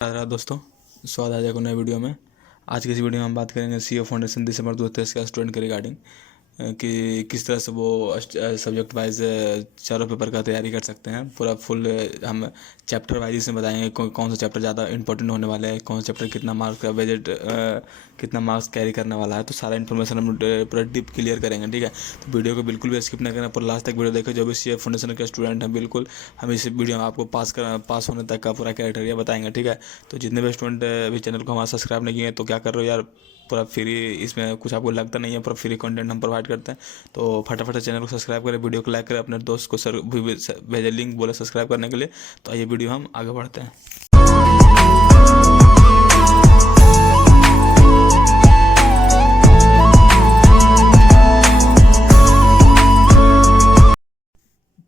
राधे दोस्तों, स्वागत है आज एक नए वीडियो में। आज की इस वीडियो में हम बात करेंगे सीए फाउंडेशन दिसंबर 2023 के स्टूडेंट के रिगार्डिंग कि किस तरह से वो सब्जेक्ट वाइज चारों पेपर का तैयारी कर सकते हैं। पूरा फुल हम चैप्टर वाइज इसमें बताएंगे कौन सा चैप्टर ज़्यादा इंपॉर्टेंट होने वाला है, कौन सा चैप्टर कितना मार्क्स का बजट कितना मार्क्स कैरी करने वाला है। तो सारा इन्फॉर्मेशन हम पूरा डीप क्लियर करेंगे, ठीक है। तो वीडियो को बिल्कुल भी स्किप नहीं करना, पूरा लास्ट तक वीडियो देखें। जो भी सीए फाउंडेशन के स्टूडेंट हैं, बिल्कुल हम इस वीडियो में आपको पास होने तक का पूरा क्राइटेरिया बताएंगे, ठीक है। तो जितने भी स्टूडेंट अभी चैनल को हमारा सब्सक्राइब नहीं किए तो क्या कर रहे हो यार, पूरा फ्री, इसमें कुछ आपको लगता नहीं है, पूरा फ्री कंटेंट हम प्रोवाइड करते हैं। तो फटाफट चैनल को सब्सक्राइब करें, वीडियो को लाइक करें, अपने दोस्त को भेजे लिंक बोले सब्सक्राइब करने के लिए। तो आइए वीडियो हम आगे बढ़ते हैं।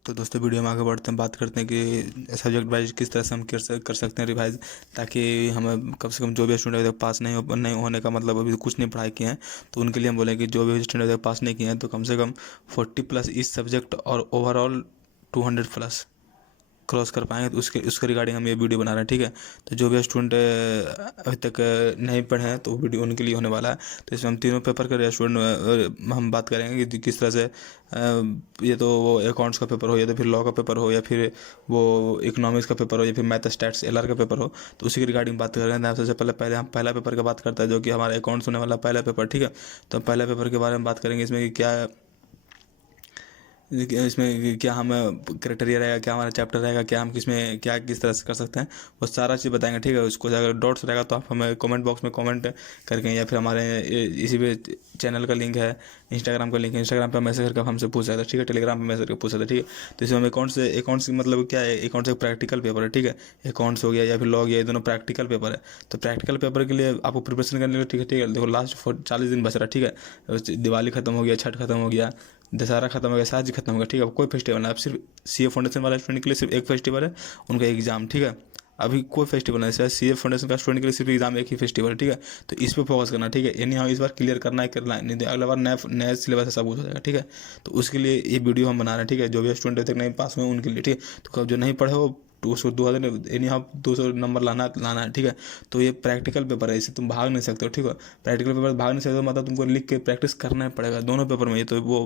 तो दोस्तों वीडियो में आगे बढ़ते हैं, बात करते हैं कि सब्जेक्ट वाइज किस तरह से हम कर सकते हैं रिवाइज, ताकि हमें कम से कम जो भी स्टूडेंट अभी तक पास नहीं होने का मतलब अभी कुछ नहीं पढ़ाई किए हैं, तो उनके लिए हम बोलें कि जो भी स्टूडेंट अभी तक पास नहीं किए हैं तो कम से कम 40+ इस सब्जेक्ट और ओवरऑल 200+ क्रॉस कर पाएंगे, तो उसके रिगार्डिंग हम ये वीडियो बना रहे हैं, ठीक है। तो जो भी स्टूडेंट अभी तक नहीं पढ़े हैं तो वीडियो उनके लिए होने वाला है। तो इसमें हम तीनों पेपर के स्टूडेंट हम बात करेंगे कि किस तरह से ये तो वो अकाउंट्स का पेपर हो, या तो फिर लॉ का पेपर हो, या फिर वो इकोनॉमिक्स का पेपर हो, या फिर मैथ स्टैट्स एलआर का पेपर हो, तो उसी के रिगार्डिंग बात करेंगे। सबसे पहले हम पहला पेपर की बात करते हैं, जो कि हमारा अकाउंट्स होने वाला पहला पेपर, ठीक है। तो पहला पेपर के बारे में बात करेंगे, इसमें इसमें क्या हम क्राइटेरिया रहेगा, क्या हमारा चैप्टर रहेगा, क्या हम किस तरह से कर सकते हैं, वो सारा चीज़ बताएंगे, ठीक है। उसको अगर डाउट्स रहेगा तो आप हमें कमेंट बॉक्स में कमेंट करके, या फिर हमारे इसी पे चैनल का लिंक है, इंस्टाग्राम का लिंक है, इंस्टाग्राम पर मैसेज करके हमसे पूछ सकते हैं, ठीक है। टेलीग्राम पर मैसेज करके पूछ सकते हैं, ठीक है। तो इसमें हम अकाउंट्स मतलब क्या है, अकाउंट्स एक प्रैक्टिकल पेपर है, ठीक है। अकाउंट्स हो गया या फिर लॉ गया, ये दोनों प्रैक्टिकल पेपर है। तो प्रैक्टिकल पेपर के लिए आपको प्रिपरेशन करने के लिए, ठीक है। देखो लास्ट 40 दिन बच रहा है, ठीक है। दिवाली खत्म हो गया, छठ खत्म हो गया, दशहरा खत्म हो गया, साथ ही खत्म हो गया, ठीक है। अब कोई फेस्टिवल नहीं, अब सिर्फ सीए फाउंडेशन वाला स्टूडेंट के लिए सिर्फ एक फेस्टिवल है, उनका एग्जाम, ठीक है। अभी कोई फेस्टिवल नहीं है, सीए फाउंडेशन का स्टूडेंट के लिए सिर्फ एग्जाम एक ही फेस्टिवल है, ठीक है। तो इस पर फोकस करना, ठीक है। एनी हाउ इस बार क्लियर करना है, नहीं तो अगला बार नया सिलेबस है, सब कुछ हो जाएगा, ठीक है। तो उसके लिए ये वीडियो हम बना रहे हैं, ठीक है। जो भी स्टूडेंट अभी तक नहीं पास हुए उनके लिए, ठीक है। तो जो नहीं पढ़े हो तो उसको 2000 एनी हाउ 200 नंबर लाना है, ठीक है। तो ये प्रैक्टिकल पेपर है, इससे तुम भाग नहीं सकते हो, ठीक है। प्रैक्टिकल पेपर भाग नहीं सकते हो, मतलब तुमको लिख के प्रैक्टिस करना ही पड़ेगा दोनों पेपर में। ये तो वो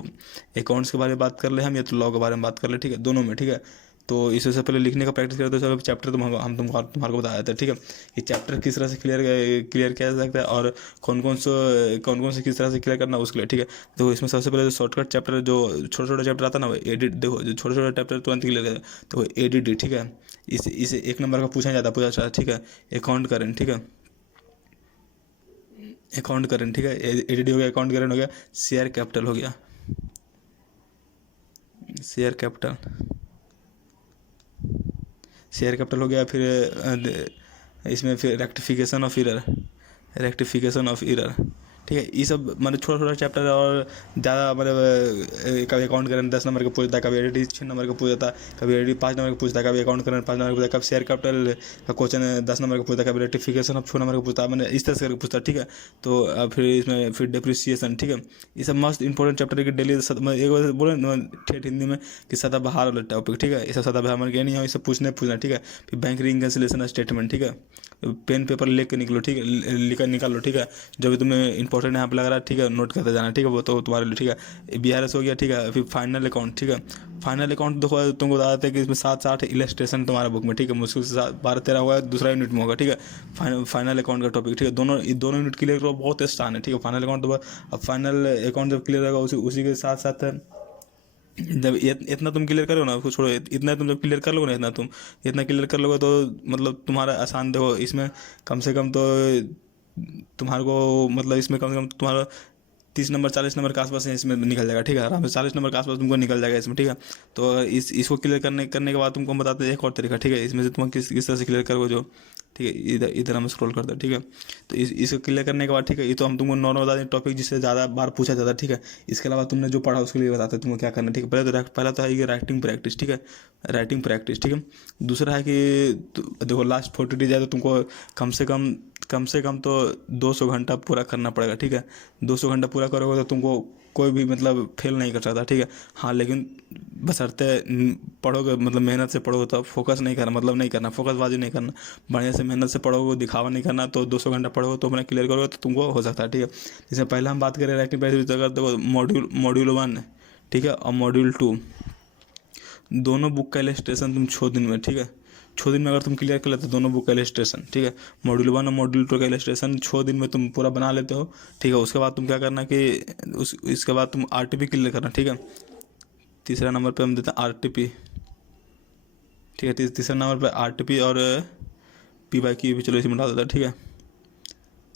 अकाउंट्स के बारे में बात कर ले हम, या तो लॉ के बारे में बात कर ले, ठीक है, दोनों में, ठीक है। तो इससे पहले लिखने का प्रैक्टिस करें, तो चलो चैप्टर हम तुम्हारे को बता देते हैं, ठीक है। ये चैप्टर किस तरह से क्लियर किया जा सकता है, और कौन कौन से किस तरह से क्लियर करना है उसके लिए, ठीक है। तो इसमें सबसे पहले जो शॉर्टकट चैप्टर, जो छोटा छोटा चैप्टर आता है ना, वो एडिट, देखो जो छोटा छोटा चैप्टर तुरंत क्लियर कर, तो एडिट, ठीक है। इसे 1 नंबर का पूछा जाता है, ठीक है। अकाउंट करेंट, ठीक है। अकाउंट करेंट, ठीक है। एडिट हो गया, अकाउंट करेंट हो गया, शेयर कैपिटल हो गया, शेयर कैपिटल शेयर कैपिटल हो गया। फिर इसमें फिर रेक्टिफिकेशन ऑफ इरर, ठीक है। ये सब मतलब छोटा छोटा चैप्टर है, और ज़्यादा मतलब कभी अकाउंट करंट 10 नंबर का पूछता है, कभी एडिटी 6 नंबर का पूछता है, कभी एडिटी 5 नंबर का पूछता है, कभी अकाउंट करंट 5 नंबर का पूछता है, कभी शेयर कैपिटल का क्वेश्चन 10 नंबर का पूछता है, कभी रेक्टिफिकेशन ऑफ 6 नंबर का पूछता है, मैंने इस तरह से करके पूछता है, ठीक है। तो फिर इसमें फिर डिप्रिसिएशन, ठीक है। ये सब मस्त इंपॉर्टेंट चैप्टर है कि डेली एक बार बोले ठेठ हिंदी में कि सदाबहार वाला टॉपिक, ठीक है। ये सब सदाबहार मन के नहीं हो, ये सब पूछना, ठीक है। फिर बैंक रिकन्सिलेशन स्टेटमेंट, ठीक है। पेन पेपर लेके निकलो, ठीक है, निकाल लो, ठीक है। जो भी तुम्हें इंपॉर्टेंट यहाँ पर लग रहा है, ठीक है, नोट करते जाना, ठीक है। वो तो तुम्हारे लिए, ठीक है। बीआरएस हो गया, ठीक है। फिर फाइनल अकाउंट, ठीक है। फाइनल अकाउंट देखो, तुमको बता देते हैं कि इसमें 7 से 8 इलस्ट्रेशन तुम्हारे बुक में, ठीक है। मुश्किल से 12-13 होगा, दूसरा यूनिट में होगा, ठीक है। फाइनल अकाउंट का टॉपिक, ठीक है। दोनों यूनिट क्लियर करो, बहुत आसान है, ठीक है। फाइनल अकाउंट तो अब फाइनल अकाउंट जब क्लियर होगा, उसी के साथ साथ जब इतना तुम क्लियर करो ना, उसको छोड़ो, इतना तुम जब क्लियर कर लोगे ना, इतना क्लियर कर लोगे तो मतलब तुम्हारा आसान, देखो इसमें कम से कम तो तुम्हारे को मतलब इसमें कम से कम तुम्हारा 30 नंबर 40 नंबर के आसपास इसमें निकल जाएगा, ठीक है। आराम से 40 नंबर के आसपास तुमको निकल जाएगा इसमें, ठीक है। तो इसको क्लियर करने के बाद तुमको हम बताते हैं एक और तरीका, ठीक है। इसमें से तुम किस तरह से क्लियर करोगे, जो ठीक है, इधर इधर हम स्क्रॉल करते हैं, ठीक है। तो इसको क्लियर करने के बाद, ठीक है, ये तो हम तुमको नॉर्मल बता दें टॉपिक जिससे ज़्यादा बार पूछा जाता है, ठीक है। इसके अलावा तुमने जो पढ़ा उसके लिए बताते हैं तुमको क्या करना है, ठीक है। पहला तो है ये राइटिंग प्रैक्टिस, ठीक है। राइटिंग प्रैक्टिस, ठीक है। दूसरा है कि देखो लास्ट 40 डेज है, तो तुमको कम से कम कम से कम तो 200 घंटा पूरा करना पड़ेगा, ठीक है। 200 घंटा पूरा करोगे तो तुमको कोई भी मतलब फेल नहीं कर सकता, ठीक है। हाँ लेकिन बशर्ते पढ़ोगे, मतलब मेहनत से पढ़ोगे, तो फोकस नहीं करना, मतलब नहीं करना, फोकसबाजी नहीं करना, बढ़िया से मेहनत से पढ़ोगे, दिखावा नहीं करना, तो 200 घंटा पढ़ोगे तो अपना क्लियर करोगे तो तुमको हो सकता है, ठीक है। जैसे पहले हम बात करें रैंकिंग प्राइस, अगर देखो मॉड्यूल 1, ठीक है, और मॉड्यूल 2, दोनों बुक का इलस्ट्रेशन तुम 6 दिन में, ठीक है, 6 दिन में अगर तुम क्लियर कर लेते हो दोनों बुक का इलस्ट्रेशन, ठीक है, मॉड्यूल 1 और मॉड्यूल 2 का इलस्ट्रेशन 6 दिन में तुम पूरा बना लेते हो, ठीक है। उसके बाद तुम क्या करना कि इसके बाद तुम RTP क्लियर करना, ठीक है। तीसरा नंबर पे हम देते हैं RTP, ठीक है। तीसरा नंबर पे RTP और PYQ भी, चलो इसी में डाल देता है, ठीक है,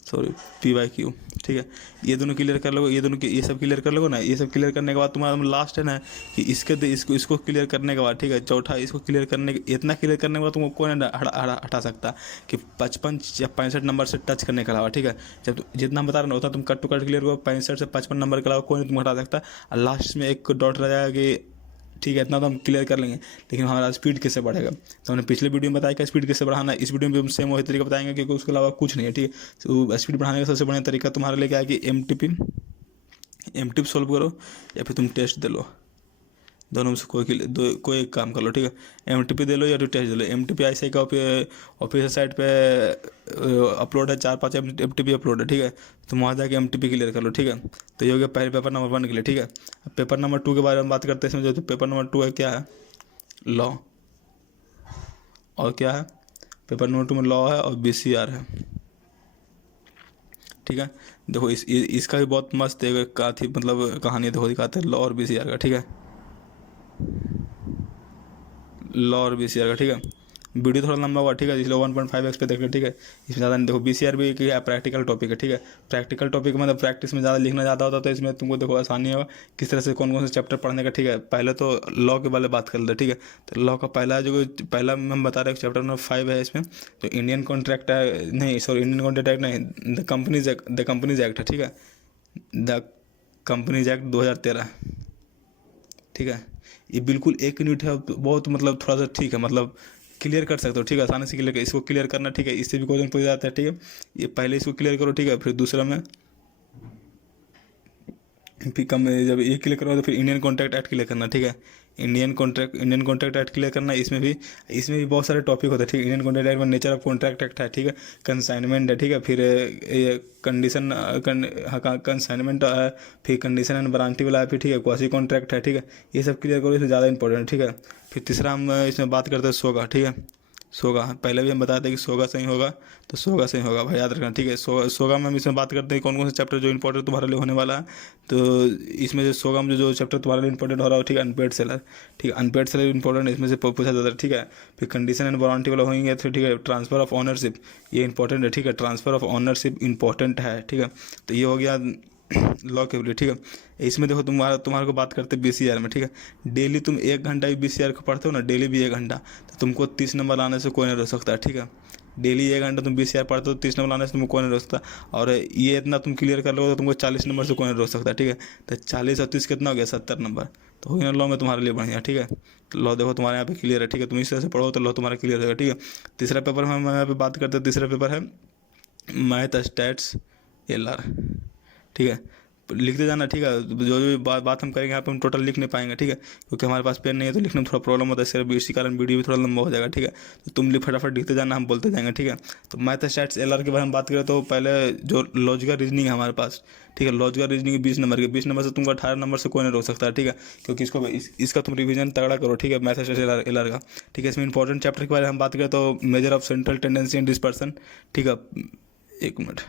सॉरी PYQ, ठीक है। ये दोनों क्लियर कर लोगे, ये सब क्लियर कर लोगे ना। ये सब क्लियर करने के बाद तुम्हारा लास्ट है ना कि इसको क्लियर करने के बाद, ठीक है, चौथा इसको क्लियर करने, इतना क्लियर करने के बाद तुमको कोई नहीं हटा सकता कि 55 या 65 नंबर से टच करने के अलावा, ठीक है। जब जितना हम बता रहे ना उतना तुम कट टू कट क्लियर करो, 65 से 55 नंबर के अलावा कोई नहीं तुम हटा सकता। और लास्ट में एक डॉट रह जाएगा कि ठीक है इतना तो हम क्लियर कर लेंगे, लेकिन हमारा स्पीड कैसे बढ़ेगा। तो हमने पिछले वीडियो में बताया कि स्पीड कैसे बढ़ाना है, इस वीडियो में भी हम सेम वही तरीका बताएंगे, क्योंकि उसके अलावा कुछ नहीं है, ठीक है। तो स्पीड बढ़ाने का सबसे बढ़िया तरीका तुम्हारे लिए क्या है कि एम टिप सॉल्व करो या फिर तुम टेस्ट दे लो, दोनों में से कोई एक काम कर लो, ठीक है। MTP दे लो या तो टेस्ट दे लो। MTP ऐसे का ऑफिशियल साइट पे अपलोड है, 4-5 MTP अपलोड है, ठीक है। तुम वहाँ जाके MTP क्लियर कर लो, ठीक है। तो ये हो गया पहले पेपर नंबर 1 के लिए, ठीक है। अब पेपर नंबर 2 के बारे में बात करते हैं इसमें। जो पेपर नंबर 2 है क्या है, लॉ, और क्या है, पेपर नंबर 2 में लॉ है और BCR है, ठीक है। देखो इसका भी बहुत मस्त एक मतलब कहानी देखो दिखाते हैं, लॉ और BCR का, ठीक है, लॉ और BCR का, ठीक है। वीडियो थोड़ा लंबा हुआ, ठीक है, इसलिए 1.5x पे देख लो, ठीक है। इसमें ज़्यादा नहीं देखो। BCR भी क्या प्रैक्टिकल टॉपिक है, ठीक है। प्रैक्टिकल टॉपिक मतलब प्रैक्टिस में ज़्यादा लिखना ज़्यादा होता है, तो इसमें तुमको देखो आसानी होगा किस तरह से कौन कौन से चैप्टर पढ़ने का, ठीक है। पहले तो लॉ के बारे में बात कर लेते, ठीक है। तो लॉ का पहला हम बता रहे हैं चैप्टर नंबर 5 है इसमें। तो इंडियन कॉन्ट्रैक्ट नहीं, सॉरी, इंडियन कॉन्ट्रैक्ट एक्ट नहीं, द कंपनीज एक्ट है, ठीक है, द कंपनीज एक्ट 2013, ठीक है। ये बिल्कुल 1 यूनिट है, बहुत मतलब थोड़ा सा ठीक है, मतलब क्लियर कर सकते हो, ठीक है, आसानी से क्लियर कर, इसको क्लियर करना, ठीक है। इससे भी क्वेश्चन पूछ जाता है, ठीक है। ये पहले इसको क्लियर करो, ठीक है, फिर दूसरा में फिर जब ये क्लियर करो तो फिर इंडियन कॉन्ट्रैक्ट एक्ट क्लियर करना, ठीक है। इंडियन कॉन्ट्रैक्ट एक्ट क्लियर करना। इसमें भी बहुत सारे टॉपिक होते हैं, ठीक है। इंडियन कॉन्ट्रैक्ट एक्ट में नेचर ऑफ कॉन्ट्रैक्ट एक्ट है, ठीक है, कंसाइनमेंट है, ठीक है, फिर ये कंसाइनमेंट है, फिर कंडीशन एंड वारंटी वाला है, फिर ठीक है, क्वासी कॉन्ट्रैक्ट है, ठीक है। ये सब क्लियर करो, इसमें ज़्यादा इंपॉर्टेंट है, ठीक है। फिर तीसरा हम इसमें बात करते हैं सोगा, ठीक है। सोगा पहले भी हम बताते हैं कि सोगा सही होगा, तो सोगा सही होगा भाई, याद रखना, ठीक है। सोगा में हम इसमें बात करते हैं कौन कौन से चैप्टर जो इंपॉर्टेंट तुम्हारे लिए होने वाला है। तो इसमें जो सोगा में जो चैप्टर तुम्हारे लिए इंपॉर्टेंट हो रहा हो, ठीक है, अनपेड सेलर, ठीक है, अनपेड सेलर इंपॉर्टेंट इसमें से पूछा जाता है, ठीक है। फिर कंडीशन एंड वारंटी वाला होंगे, तो ठीक है, ट्रांसफर ऑफ ऑनरशिप ये इंपॉर्टेंट है, ठीक है, ट्रांसफर ऑफ ऑनरशिप इंपॉर्टेंट है, ठीक है। तो ये हो गया लॉ के लिए, ठीक है। इसमें देखो तुम्हारे को बात करते हैं BCR में, ठीक है। डेली तुम 1 घंटा भी BCR को पढ़ते हो ना, डेली भी 1 घंटा, तो तुमको 30 नंबर लाने से कोई नहीं रोक सकता, ठीक है। डेली 1 घंटा तुम BCR पढ़ते हो, 30 नंबर लाने से तुमको कोई नहीं रोक सकता। और ये इतना तुम क्लियर कर लो तो तुमको 40 नंबर से कोई नहीं रोक सकता, ठीक है। तो 40 और 30 कितना हो गया, 70 नंबर। तो हो गया लॉ में तुम्हारे लिए बढ़िया, ठीक है। तो लॉ देखो तुम्हारे यहाँ पे क्लियर है, ठीक है। तुम इस तरह से पढ़ो तो लॉ तुम्हारा क्लियर होगा, ठीक है। तीसरा पेपर हम यहाँ पे बात करते हैं, तीसरा पेपर है मैथ स्टैट्स LR, ठीक है। लिखते जाना, ठीक है। जो बात हम करेंगे यहाँ पे हम टोटल लिख नहीं पाएंगे, ठीक है, क्योंकि हमारे पास पेन नहीं है, तो लिखने में थोड़ा प्रॉब्लम होता है, सिर्फ इसी कारण वीडियो भी थोड़ा लंबा हो जाएगा, ठीक है। तो तुम फटाफट लिखते जाना, हम बोलते जाएंगे, ठीक है। तो मैथ स्टैट्स LR के बारे में बात करें तो पहले जो लॉजिकल रीजनिंग है हमारे पास, ठीक है, लॉजिकल रीजनिंग 20 नंबर के, 20 नंबर से तुमको 18 नंबर से कोई नहीं रोक सकता है, ठीक है, क्योंकि इसका तुम रिवीजन तगड़ा करो, ठीक है, मैथ स्टैट्स LR का, ठीक है। इसमें इंपॉर्टेंट चैप्टर के बारे में हम बात करें तो measure of central tendency and dispersion, ठीक है, 1 मिनट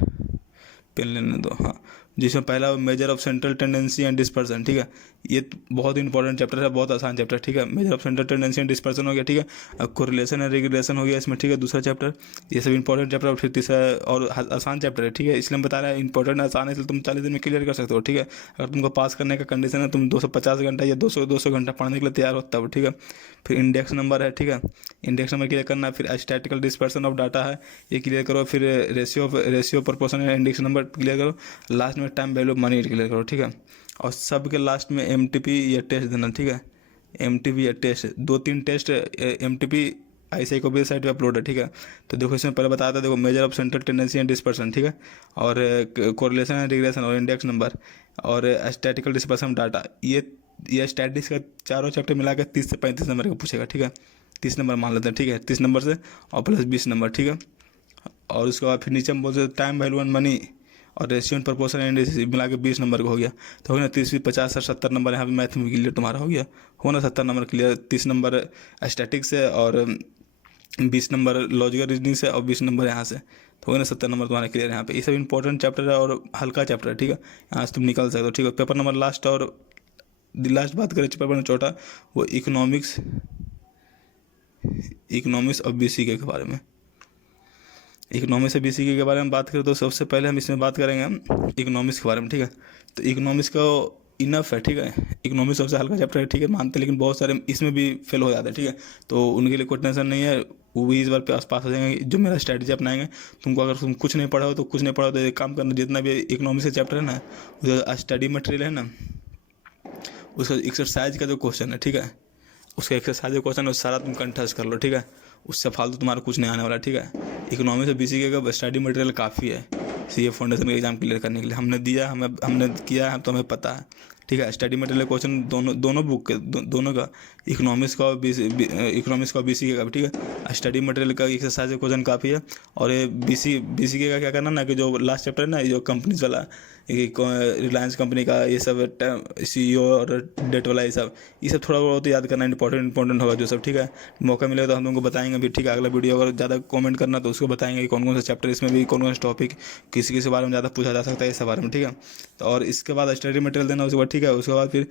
पेन लेने दो, हाँ। जिसमें पहला measure of central tendency and dispersion, ठीक है। ये बहुत इंपॉर्टेंट चैप्टर है, बहुत आसान चैप्टर, ठीक है। Measure of central tendency and dispersion हो गया, ठीक है। अब कोरिलेशन एंड रिग्रेशन हो गया इसमें, ठीक है, दूसरा चैप्टर। ये सब इंपॉर्टेंट चैप्टर। फिर तीसरा और आसान चैप्टर है, ठीक है, इसलिए हम बता रहे हैं इंपॉर्टेंट आसान है, इसलिए तुम 40 दिन में क्लियर कर सकते हो, ठीक है। अगर तुमको पास करने का कंडीशन है, तुम 250 घंटा या 200 घंटा पढ़ने के लिए तैयार होता हो, ठीक है। फिर इंडेक्स नंबर है, ठीक है, इंडेक्स नंबर क्लियर करना। फिर स्टैटिकल डिस्पर्सन ऑफ डाटा है, ये क्लियर करो। फिर ratio proportion index number clear करो। लास्ट में time value of money clear करो, ठीक है। और सबके लास्ट में MTP या टेस्ट देना, ठीक है, MTP या टेस्ट, 2-3 टेस्ट MTP ICAI को भी साइट पे अपलोड है, ठीक है। तो देखो इसमें पहले बताया था, देखो measure of central tendency and dispersion, ठीक है, और कोरिलेशन एंड रिग्रेशन और इंडेक्स नंबर और स्टैटिकल डिस्पर्सन डाटा, ये स्टैटिस्टिक्स का चारों चैप्टर मिला के 30 से 35 नंबर का पूछेगा, ठीक है। 30 नंबर मान लेते हैं, ठीक है, 30 नंबर से और प्लस 20 नंबर, ठीक है। और उसके बाद फिर नीचे हम बोलते हैं टाइम वैल्यू एंड मनी और रेशियो एंड प्रपोर्शन एंड मिला के 20 नंबर का हो गया। तो हो गया 30 50 और 70 नंबर यहाँ पे मैथ में क्लियर तुम्हारा हो गया, हो ना 70 नंबर क्लियर। 30 नंबर स्टैटिक से और 20 नंबर लॉजिकल रीजनिंग से और 20 नंबर यहाँ से, तो हो गया ना 70 नंबर तुम्हारा क्लियर यहाँ पे। ये सब इंपॉर्टेंट चैप्टर है और हल्का चैप्टर है, ठीक है, यहाँ से तुम निकल सकते हो, ठीक है। पेपर नंबर लास्ट और लास्ट बात करें पेपर नंबर चौथा, वो इकोनॉमिक्स और BCK के बारे में। इकोनॉमिक्स और BCK के बारे में बात करें तो सबसे पहले हम इसमें बात करेंगे इकोनॉमिक्स के बारे में, ठीक है। तो इकोनॉमिक्स का इनफ है, ठीक है, इकोनॉमिक्स सबसे हल्का चैप्टर है, ठीक है, मानते हैं, लेकिन बहुत सारे इसमें भी फेल हो जाते हैं, ठीक है। तो उनके लिए कोई टेंशन नहीं है, वो भी इस बार पास हो जाएंगे जो मेरा स्ट्रैटेजी अपनाएंगे। तुमको अगर तुम कुछ नहीं पढ़ा तो एक काम करना, जितना भी इकोनॉमिक्स का चैप्टर है ना, उसका स्टडी मटेरियल है ना, उसका एक्सरसाइज का जो क्वेश्चन है, ठीक है, उसका एक्सरसाइज का क्वेश्चन है सारा तुम कंठस्थ कर लो, ठीक है। उससे फालतू तुम्हारा कुछ नहीं आने वाला, ठीक है। इकोनॉमिक्स और BCK का स्टडी मटेरियल काफ़ी है CA फाउंडेशन का एग्जाम क्लियर करने के लिए। हमने दिया, हमने किया है, तो हमें पता है, ठीक है। स्टडी मटेरियल क्वेश्चन दोनों बुक के दोनों का, इकोनॉमिक्स का और BCK का भी, ठीक है। स्टडी मटेरियल का एक्सरसाइज क्वेश्चन काफ़ी है। और ये BCK का क्या करना ना, कि जो लास्ट चैप्टर है ना, जो कंपनीज वाला, रिलायंस कंपनी का ये सब CEO और डेट वाला, ये सब थोड़ा बहुत याद करना इंपॉर्टेंट होगा जो सब, ठीक है। मौका मिलेगा तो हम तुमको बताएंगे भी, ठीक है। अगला वीडियो अगर ज़्यादा कमेंट करना तो उसको बताएंगे कि कौन कौन से चैप्टर, इसमें भी कौन कौन से टॉपिक किसी बारे में ज़्यादा पूछा जा सकता है, इस बारे में, ठीक है। तो और इसके बाद स्टडी मटेरियल देना उसके बाद, ठीक है। उसके बाद फिर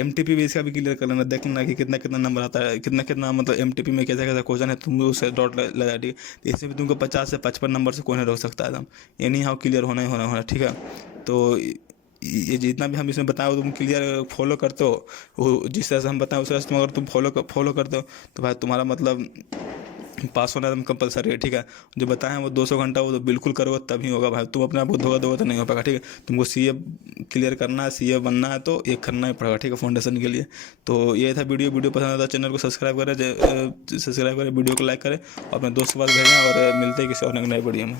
MTP भी इसका भी क्लियर कर लेना, देख लेना कि कितना नंबर आता है, कितना मतलब MTP में कैसा क्वेश्चन है, तुम उससे डॉट लगा, ठीक है। इसमें भी तुमको 50 से 55 नंबर से कोई नहीं रोक सकता है, एकदम ये नहीं हाँ क्लियर होना ही होना, ठीक है। तो ये जितना भी हम इसमें बताएं तुम क्लियर फॉलो करते हो, वो जिस तरह से हम बताएं उस तरह से तुम अगर तुम फॉलो करते हो तो भाई तुम्हारा मतलब पास होना एकदम कंपलसरी है, ठीक है। जो बताएं वो 200 घंटा वो तो बिल्कुल करोगे तभी होगा भाई, तुम अपने आप को धोखा दोगे तो नहीं हो पाएगा, ठीक है। तुमको CA क्लियर करना है, CA बनना है तो ये करना ही पड़ेगा, ठीक है, फाउंडेशन के लिए। तो ये था वीडियो पसंद आता है चैनल को सब्सक्राइब करें, वीडियो को लाइक करें और अपने दोस्त के पास भेजें, और मिलते हैं किसी और नए वीडियो में।